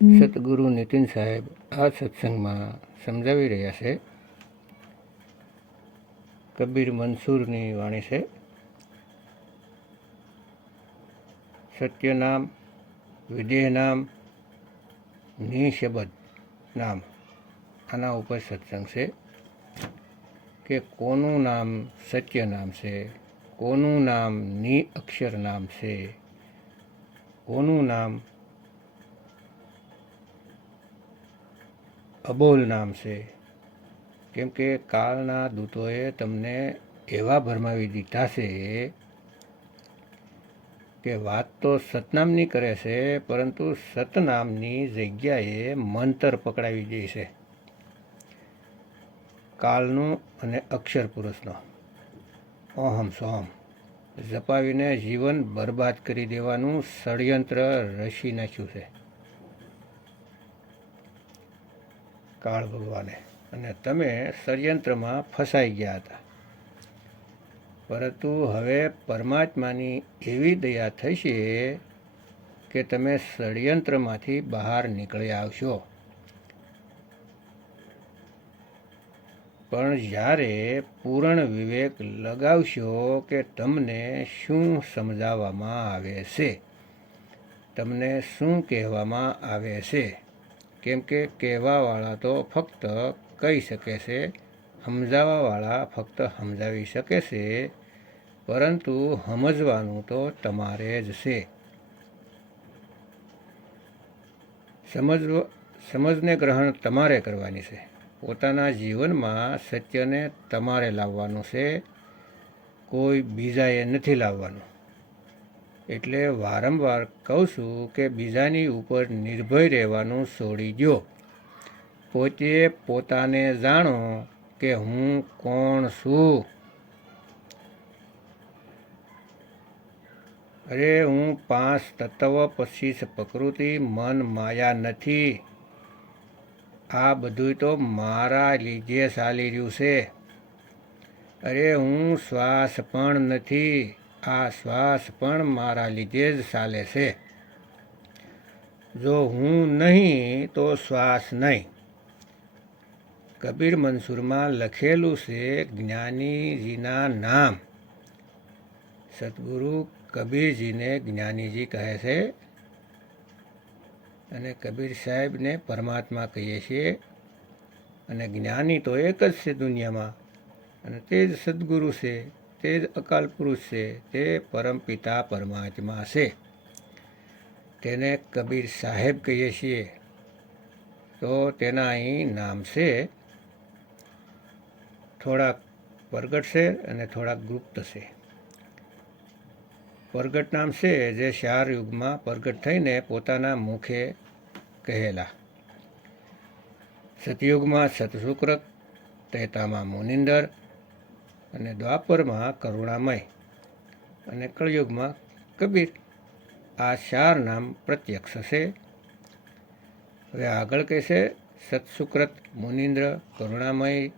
સતગુરુ નીતિન સાહેબ આ સત્સંગમાં સમજાવી રહ્યા છે. કબીર મંસૂરની વાણી છે. સત્ય નામ, વિદેહ નામ, નિશબ્દ નામ, આના ઉપર સત્સંગ છે કે કોનું નામ સત્ય નામ છે, કોનું નામ નિ અક્ષર નામ છે, કોનું નામ અબોલ નામ છે. કેમ કે કાળના દૂતોએ તમને એવા ભરમાવી દીધા છે કે વાત તો સતનામની કરે છે, પરંતુ સતનામની જગ્યાએ મંતર પકડાવી દે છે, કાળનું અને અક્ષર પુરુષનો ઓહમ સોહમ જપાવીને જીવન બરબાદ કરી દેવાનું ષડયંત્ર રચી નાખ્યું છે કાળ ભગવાને, અને તમે ષડયંત્રમાં ફસાઈ ગયા હતા. પરંતુ હવે પરમાત્માની એવી દયા થઈ છે કે તમે ષડયંત્રમાંથી બહાર નીકળી આવશો. પણ જ્યારે પૂર્ણ વિવેક લગાવશો કે તમને શું સમજાવવામાં આવે છે, તમને શું કહેવામાં આવે છે, કેમ કે કહેવાવાળા તો ફક્ત કહી શકે છે, સમજાવવાવાળા ફક્ત સમજાવી શકે છે, પરંતુ સમજવાનું તો તમારે જ છે. સમજને ગ્રહણ તમારે કરવાની છે. પોતાના જીવનમાં સત્યને તમારે લાવવાનું છે, કોઈ બીજાએ નથી લાવવાનું. એટલે વારંવાર કહું છું કે બીજાની ઉપર નિર્ભય રહેવાનું છોડી દો. પોતે પોતાને જાણો કે હું કોણ છું. અરે હું 5 તત્વ 25 પ્રકૃતિ મન માયા નથી. આ બધું તો મારા લીધે ચાલી રહ્યું છે. અરે હું શ્વાસ પણ નથી. આ શ્વાસ પણ મારા લીધે જ ચાલે છે. જો હું નહીં તો શ્વાસ નહીં. કબીર મંસૂરમાં લખેલું છે જ્ઞાનીજીના નામ. સદગુરુ કબીરજીને જ્ઞાનીજી કહે છે, અને કબીર સાહેબને પરમાત્મા કહીએ છીએ. અને જ્ઞાની તો એક જ છે દુનિયામાં, અને તે જ સદગુરુ છે, તે જ અકાલ પુરુષ છે, તે પરમપિતા પરમાત્મા છે. તેને કબીર સાહેબ કહીએ છીએ. તો તેના અહીં નામ છે, થોડાક પ્રગટ છે અને થોડાક ગુપ્ત છે. પ્રગટ નામ છે જે 4 યુગમાં પ્રગટ થઈને પોતાના મુખે કહેલા. સતયુગમાં સતસુકૃત, ત્રેતામાં મુનિંદર, અને દ્વાપરમાં કરુણામય, અને કળયુગમાં કબીર. આ 4 નામ પ્રત્યક્ષ છે. હવે આગળ કહેશે સતસુકૃત, મુનિંદ્ર, કરુણામય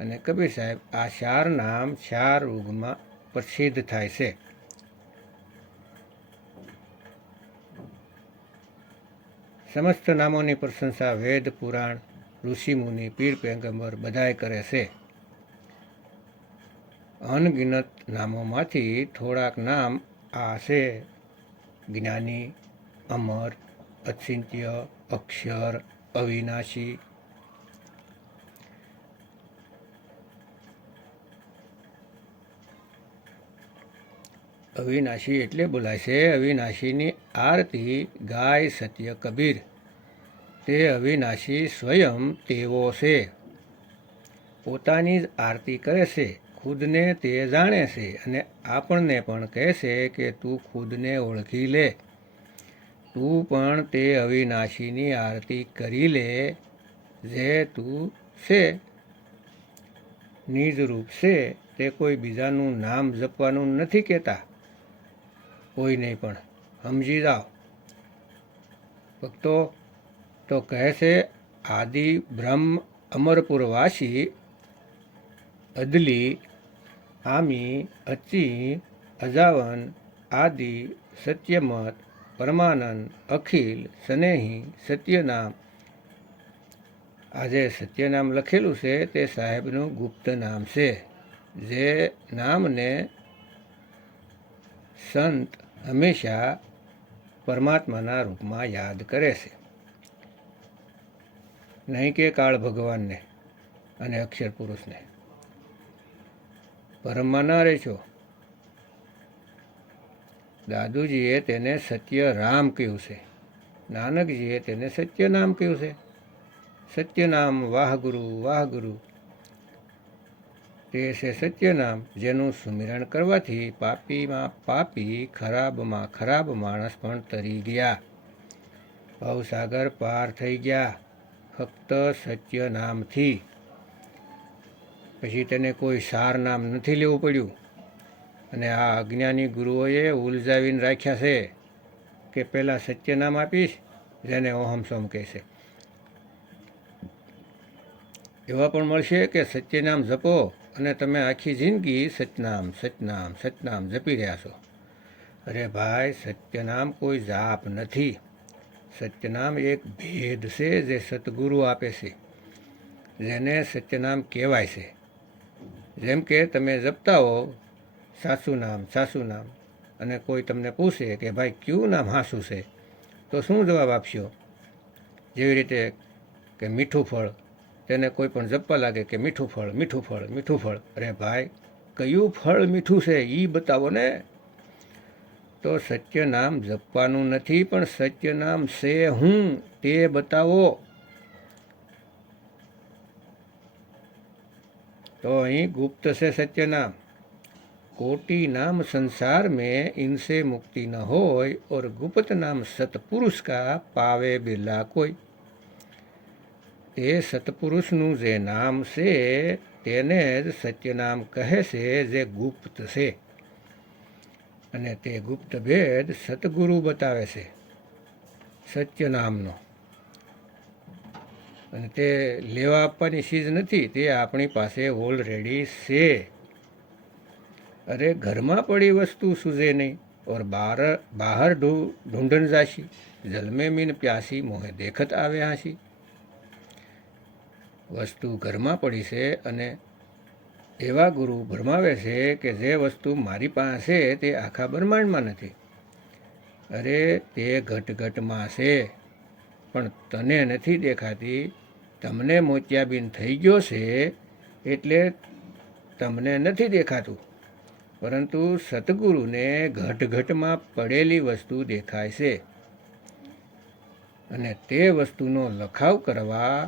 અને કબીર સાહેબ. આ 4 નામ 4 યુગમાં પ્રસિદ્ધ થાય છે. સમસ્ત નામોની પ્રશંસા વેદ, પુરાણ, ઋષિમુનિ, પીર, પેગંબર બધાય કરે છે. અનગિનત નામોમાંથી થોડાક નામ આ છે: જ્ઞાની, અમર, અચિંત્ય, અક્ષર, અવિનાશી. અવિનાશી એટલે બોલાય છે અવિનાશીની આરતી ગાય સત્ય કબીર. તે અવિનાશી સ્વયં તેવો છે. પોતાની જ આરતી કરે છે. ખુદને તે જાણે છે અને આપણને પણ કહે છે કે તું ખુદને ઓળખી લે. તું પણ તે અવિનાશીની આરતી કરી લે જે તું છે. નિજરૂપ છે. તે કોઈ બીજાનું નામ જપવાનું નથી કહેતા. કોઈ નહીં, પણ સમજી જાઓ. ભક્તો તો કહે છે આદિ બ્રહ્મ, અમરપુરવાસી, અદલી, આમી, અચી, અજાવન, આદિ, સત્યમત, પરમાનંદ, અખિલ, સ્નેહી, સત્યનામ. આ જે સત્યનામ લખેલું છે તે સાહેબનું ગુપ્ત નામ છે, જે નામને સંત હંમેશા પરમાત્માના રૂપમાં યાદ કરે છે, નહીં કે કાળ ભગવાનને અને અક્ષર પુરુષને. પરમમાં ના રહેશો. દાદુજીએ તેને સત્ય રામ કહ્યું છે, નાનકજીએ તેને સત્યનામ કહ્યું છે. સત્યનામ વાહગુરુ વાહગુરુ તે છે સત્યનામ, જેનું સુમિરણ કરવાથી પાપીમાં પાપી, ખરાબમાં ખરાબ માણસ પણ તરી ગયા, ભવસાગર પાર થઈ ગયા, ફક્ત સત્યનામથી. પછી તેને કોઈ સાર નામ નથી લેવું પડ્યું. અને આ અજ્ઞાની ગુરુઓએ ઉલઝાવીને રાખ્યા છે કે પહેલાં સત્યનામ આપીશ, જેને ઓહમ સોમ કહેશે. એવા પણ મળશે કે સત્યનામ જપો અને તમે આખી જિંદગી સતનામ સતનામ સતનામ જપી રહ્યા છો. અરે ભાઈ, સત્યનામ કોઈ જાપ નથી. સત્યનામ એક ભેદ છે જે સદગુરુ આપે છે, જેને સત્યનામ કહેવાય છે. જેમ કે તમે જપતા હો સાસુ નામ, અને કોઈ તમને પૂછે કે ભાઈ કયું નામ હાસું છે, તો શું જવાબ આપશો? જેવી રીતે કે મીઠું ફળ, તેને કોઈ પણ જપવા લાગે કે મીઠું ફળ મીઠું ફળ મીઠું ફળ. અરે ભાઈ, કયું ફળ મીઠું છે એ બતાવો ને. તો સત્યનામ જપવાનું નથી, પણ સત્યનામ છે હું તે બતાવો. તો અહીં ગુપ્ત છે સત્યનામ. कोटि नाम संसार में इनसे मुक्ति न होय, और गुप्त नाम सतपुरुष का पावे बिरला कोई. તે સતપુરુષનું જે નામ છે તેને જ સત્યનામ કહે છે, જે ગુપ્ત છે. અને તે ગુપ્ત ભેદ સતગુરુ બતાવે છે સત્યનામનો. અને તે લેવા આપવાની ચીજ નથી, તે આપણી પાસે ઓલરેડી છે. અરે ઘરમાં પડી વસ્તુ સૂઝે નહીં, और બહાર ઢૂંઢન જાશી, જલમે મીન પ્યાસી, મોહે દેખત આવે હાંસી. વસ્તુ ઘરમાં પડી છે અને એવા ગુરુ ભરમાવે છે કે જે વસ્તુ મારી પાસે છે તે આખા બ્રહ્માંડમાં નથી. અરે તે ઘટઘટમાં છે, પણ તને નથી દેખાતી. તમને મોતિયાબીન થઈ ગયો છે એટલે તમને નથી દેખાતું, પરંતુ સતગુરુને ઘટઘટમાં પડેલી વસ્તુ દેખાય છે. અને તે વસ્તુનો લખાવ કરવા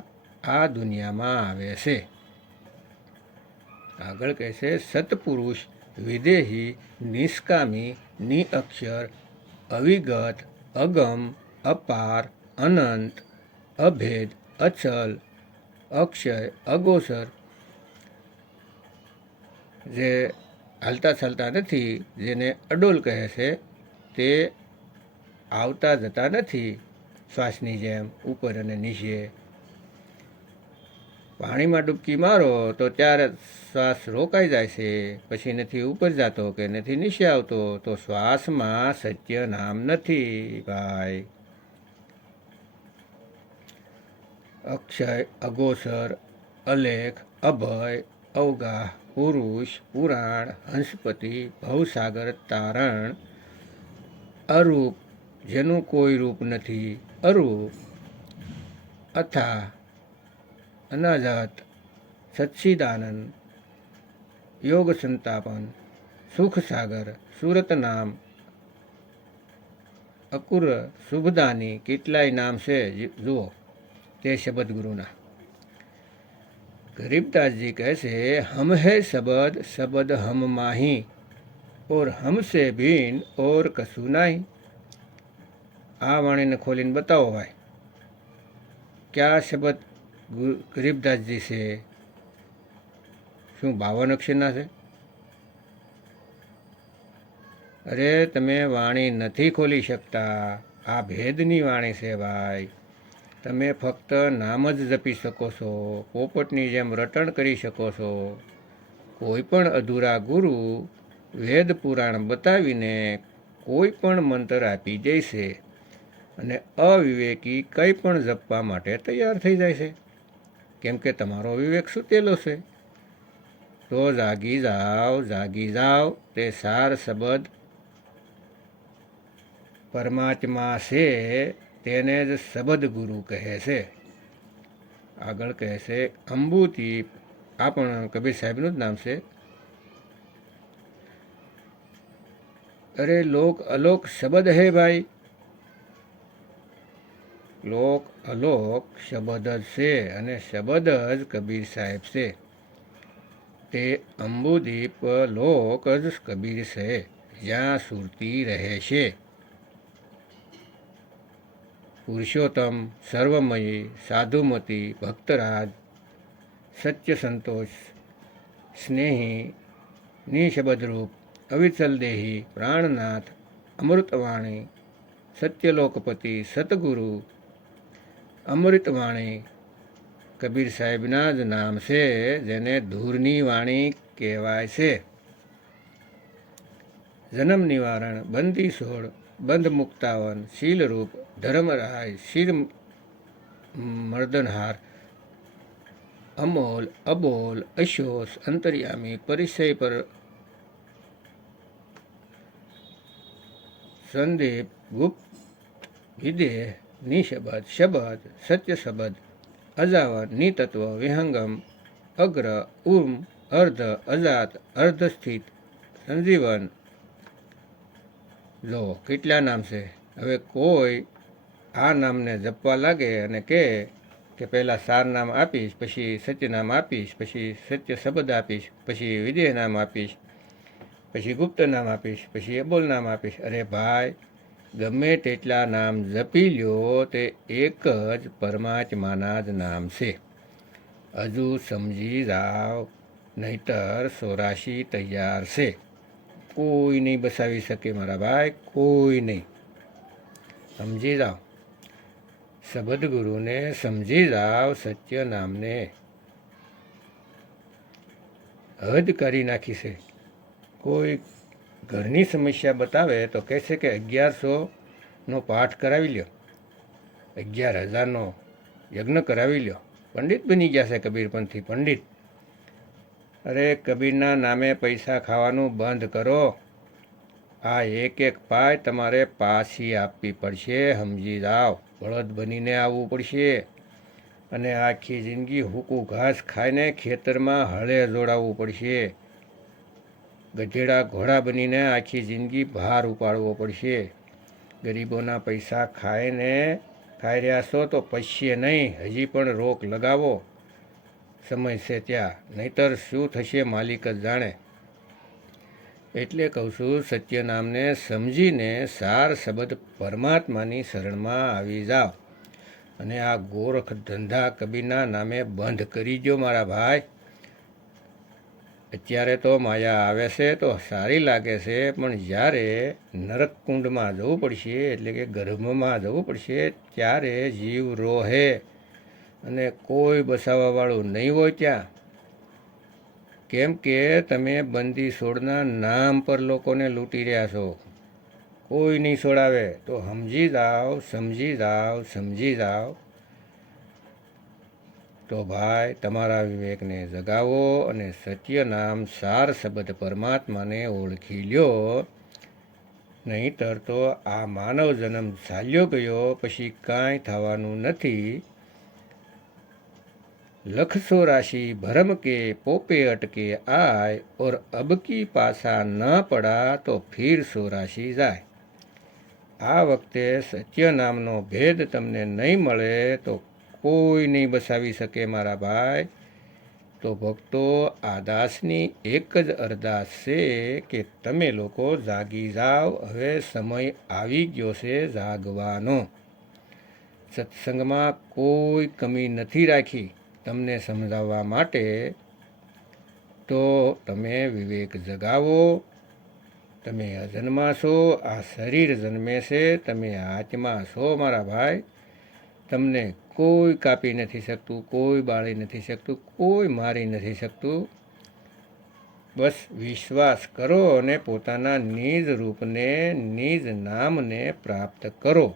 આ દુનિયામાં આવે છે. આગળ કહે છે, સત્પુરુષ વિદેહી, નિષ્કામી, નિઅક્ષર, અવિગત, અગમ, અપાર, અનંત, અભેદ, અચલ, અક્ષય, અગોચર. જે હાલતા ચાલતા નથી, જેને અડોલ કહે છે, તે આવતા જતા નથી શ્વાસની જેમ ઉપર અને નીચે. પાણીમાં ડૂબકી મારો તો ત્યારે શ્વાસ રોકાઈ જાય છે, પછી નથી ઉપર જતો કે નથી નીચે આવતો. તો શ્વાસમાં સત્ય નામ નથી ભાઈ. અક્ષય, અગોચર, અલેખ, અભય, અવગાહ, પુરુષ, પુરાણ, હંસપતિ, ભવસાગર તારણ, અરૂપ, જેનું કોઈ રૂપ નથી, અરૂપ, અથા, અનાજાત, સચ્ચિદાનંદ, યોગ સંતાપન, સુખસાગર, સુરતનામ, અકુર, શુભદાની. કેટલાય નામ છે, જુઓ તે શબ્દગુરુના. ગરીબદાસજી કહે છે, હમ હે શબદ, શબદ હમ માહી, ઓર હમસે ભીન ઓર કશું નહીં. આ વાણીને ખોલીને બતાવો ભાઈ, ક્યાં શબ્દ ગરીબદાસજી છે? શું 52 અક્ષરના છે? અરે તમે વાણી નથી ખોલી શકતા. આ ભેદની વાણી છે ભાઈ. તમે ફક્ત નામ જ જપી શકો છો, પોપટની જેમ રટણ કરી શકો છો. કોઈ પણ અધૂરા ગુરુ વેદ પુરાણ બતાવીને કોઈ પણ મંત્ર આપી દેશે અને અવિવેકી કંઈ પણ જપવા માટે તૈયાર થઈ જાય છે, કેમ કે તમારો વિવેક સૂતેલો છે. તો જાગી જાઓ, તે સાર શબ્દ પરમાત્મા છે, તેને જ શબ્દ ગુરુ કહે છે. આગળ કહે છે અંબુદીપ, આ પણ કબીર સાહેબનું જ નામ છે. અરે લોક અલોક શબ્દ હે ભાઈ, લોક અલોક શબ્દ જ છે અને શબ્દ જ કબીર સાહેબ છે. તે અંબુદીપ લોક જ કબીર છે, જ્યાં સુરતી રહે છે. પુરુષોત્તમ, સર્વમયી, સાધુમતી, ભક્તરાજ, સત્ય સંતોષ, સ્નેહી, નિશબ્દરૂપ, અવિચલ દેહી, પ્રાણનાથ, અમૃતવાણી, સત્યલોકપતિ, સતગુરુ, અમૃતવાણી કબીર સાહેબના જ નામ છે, જેને ધૂરની વાણી કહેવાય છે. જન્મ નિવારણ, બંદી છોડ, બંધ મુક્તાવન, શીલરૂપ, ધર્મરાય, શિર મર્દનહાર, અમોલ, અબોલ, અશોષ, અંતર્યામી, પરિચય પર સંદીપ, ગુપ્ત, વિદેહ, નિશબ્દ, શબ્દ, સત્ય શબ્દ, અજાવન, નિતત્વ, વિહંગમ, અગ્ર, અર્ધ, અજાત, અર્ધસ્થિત, સંજીવન. લો કેટલા નામ છે. હવે કોઈ આ નામને જપવા લાગે અને કહે કે પહેલાં સાર નામ આપીશ, પછી સત્ય નામ આપીશ, પછી સત્ય શબ્દ આપીશ, પછી વિદેહ નામ આપીશ, પછી ગુપ્ત નામ આપીશ, પછી અબોલ નામ આપીશ. અરે ભાઈ, ગમે તેટલા નામ જપી લ્યો, તે એક જ પરમાત્માના જ નામ છે. હજુ સમજી જાઓ, નહીતર 84 તૈયાર છે. કોઈ નહીં બસાવી શકે મારા ભાઈ, કોઈ નહીં. સમજી જાઓ, શબ્દ ગુરુને સમજી જાઓ, સત્ય નામને હદ કરી નાખી છે. કોઈ ઘરની સમસ્યા બતાવે તો કહેશે કે 1100નો પાઠ કરાવી લ્યો, 11,000નો યજ્ઞ કરાવી લ્યો. પંડિત બની ગયા છે કબીરપંથી, પંડિત. અરે કબીરના નામે પૈસા ખાવાનું બંધ કરો. આ એક એક પાય તમારે પાછી આપવી પડશે, સમજી જાઓ. બળદ બનીને આવવું પડશે અને આખી જિંદગી હૂકું ઘાસ ખાઈને ખેતરમાં હળે જોડાવવું પડશે. ગધેડા ઘોડા બનીને આખી જિંદગી ભાર ઉપાડવો પડશે. ગરીબોના પૈસા ખાઈ રહ્યા છો તો પછીએ નહીં, હજી પણ રોક લગાવો, સમય છે ત્યાં, નહીતર શું થશે માલિક જ જાણે. એટલે કહું છું, સત્ય નામને સમજીને સાર શબ્દ પરમાત્માની શરણમાં આવી જાઓ અને આ ગોરખ ધંધા કબીરના નામે બંધ કરી દો મારા ભાઈ. અત્યારે તો માયા આવે છે તો સારી લાગે છે, પણ જ્યારે નરકકુંડમાં જવું પડશે, એટલે કે ગર્ભમાં જવું પડશે, ત્યારે જીવ રોહે અને કોઈ બસાવવાવાળું નહીં હોય ત્યાં. કેમ કે તમે બંદી છોડના નામ પર લોકોને લૂંટી રહ્યા છો. કોઈ નહીં છોડાવે. તો સમજી જાઓ, સમજી જાઓ, સમજી જાઓ. તો ભાઈ, તમારા વિવેકને જગાવો અને સત્ય નામ સાર શબ્દ પરમાત્માને ઓળખી લ્યો. નહીંતર તો આ માનવ જન્મ ચાલ્યો ગયો, પછી કાંઈ થવાનું નથી. 184 ભરમ કે પોપે અટકે આય, ઓર અબકી પાછા ન પડા તો ફિર 84 જાય. આ વખતે સત્ય નામનો ભેદ તમને નહીં મળે તો કોઈ નહીં બસાવી શકે મારા ભાઈ. તો ભક્તો, આ દાસની એક જ અરદાસ છે કે તમે લોકો જાગી જાઓ. હવે સમય આવી ગયો છે જાગવાનો. સત્સંગમાં કોઈ કમી નથી રાખી તમને સમજાવવા માટે. તો તમે વિવેક જગાવો. તમે અજન્મા છો, આ શરીર જન્મે છે, તમે આત્મા છો મારા ભાઈ. તમને કોઈ કાપી નથી શકતું, કોઈ બાળી નથી શકતું, કોઈ મારી નથી શકતું. બસ વિશ્વાસ કરો અને પોતાના નિજ રૂપને નિજ નામને પ્રાપ્ત કરો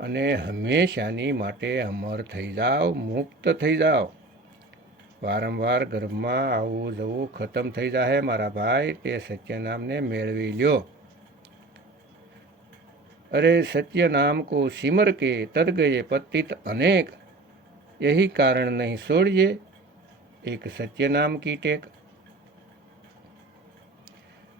અને હંમેશાની માટે અમર થઈ જાઓ, મુક્ત થઈ જાઓ. વારંવાર ગર્ભમાં આવવું જવું ખતમ થઈ જાય મારા ભાઈ. તે સત્ય નામને મેળવી લ્યો. અરે સત્ય નામ કો સિમર કે તર ગયે પતિત અનેક, यही कारण नहीं छोड़िए एक सत्य नाम की टेक.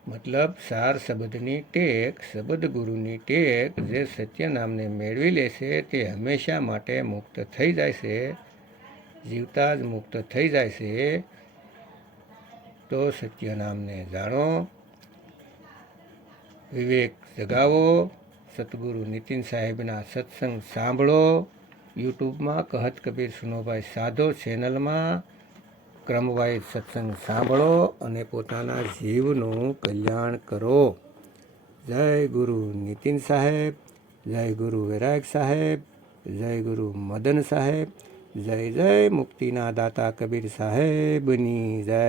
મતલબ સાર શબ્દની ટેક, શબ્દ ગુરુની ટેક જે સત્ય નામને મેળવી લેશે તે હંમેશા માટે મુક્ત થઈ જાય છે, જીવતા જ મુક્ત થઈ જાય છે. તો સત્ય નામને જાણો, વિવેક જગાવો, સતગુરુ નીતિન સાહેબના સત્સંગ સાંભળો. યુટ્યુબમાં કહત કબીર સુનોભાઈ સાધો ચેનલમાં ક્રમવાઇઝ સત્સંગ સાંભળો અને પોતાના જીવનું કલ્યાણ કરો. જય ગુરુ નીતિન સાહેબ, જય ગુરુ વૈરાગ સાહેબ, જય ગુરુ મદન સાહેબ, જય જય મુક્તિના દાતા કબીર સાહેબની જય.